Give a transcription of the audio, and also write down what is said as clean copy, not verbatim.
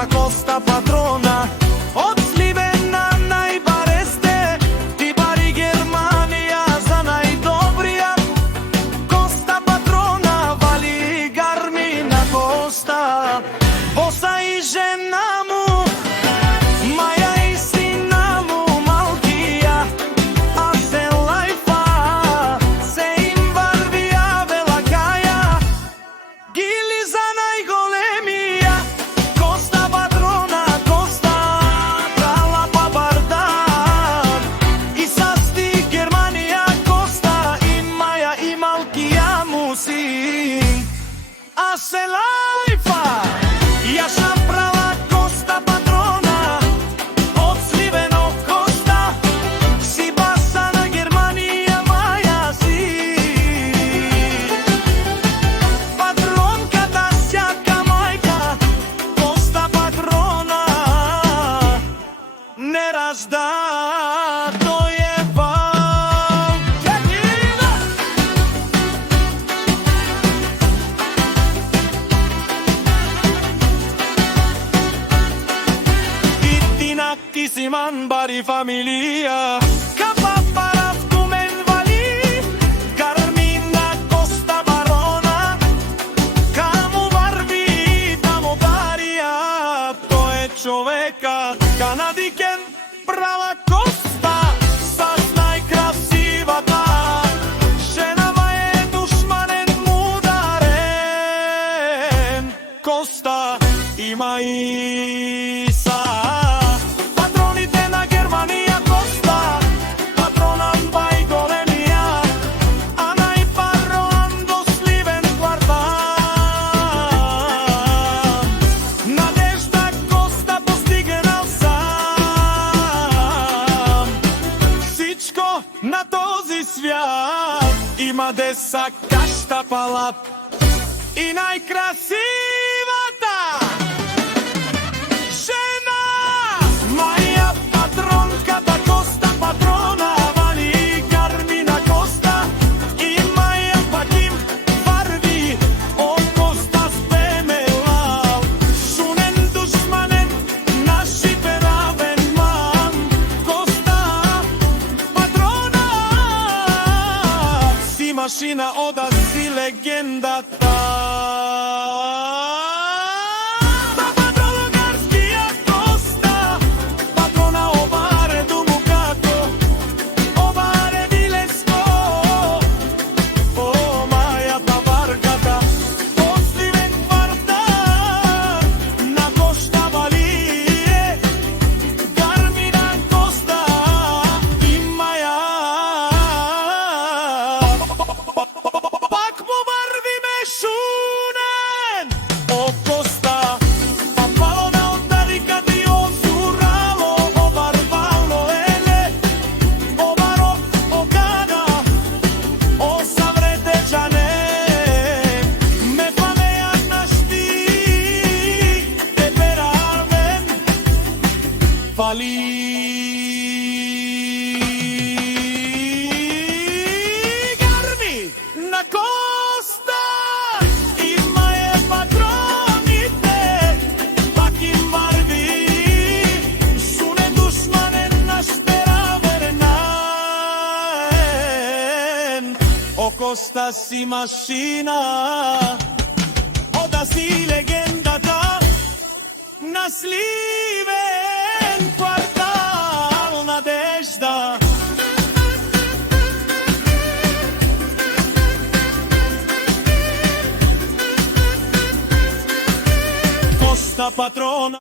da Costa Patrona. Од Сливена најбаресте, ти бари Германија за најдобријат. Costa Patrona вали гарми на Коста. Боса и жена му, Маја и сина му Малкија, а се лајфа се им варвија велакаја. Гили за најголемија, Costa Patrona, Costa трала па бардар. И састи Германија, Costa и Маја и Малкија му син. А се лајфа ја шапрала Costa Patrona. Од Сливено Costa си баса на Германија Маја си. Патронката сјака мајка, Costa Patrona не ражда, тој е вал. Ти си ман бари фамилија, капа парав тумен вали, гарми на Costa Patrona. Каму варви, тамо барија, тој е човека, канадикен, права Коста, сас најкрасивата. Женава е душманен мударен, Коста има и са. Патроните на Германија, Costa Patrona бај големија, а најпаролан до Сливен квартал. Надежда Коста постигнал сам. Сичко на този свят има деса кашта палап и најкрасивата жена Маја, патронката Costa Patrona вали гарми на Коста и Маја пак им варви. О Коста спемелал, шунен душманен, наши перавен мам. Costa Patrona си машина, ода си легендата. Вали гарми на Коста и Маја, патроните пак им варви. Шуне душманен, наш пераверен. О Коста си машина, ода си легендата на Сливен квартал. Надежда Costa Patrona.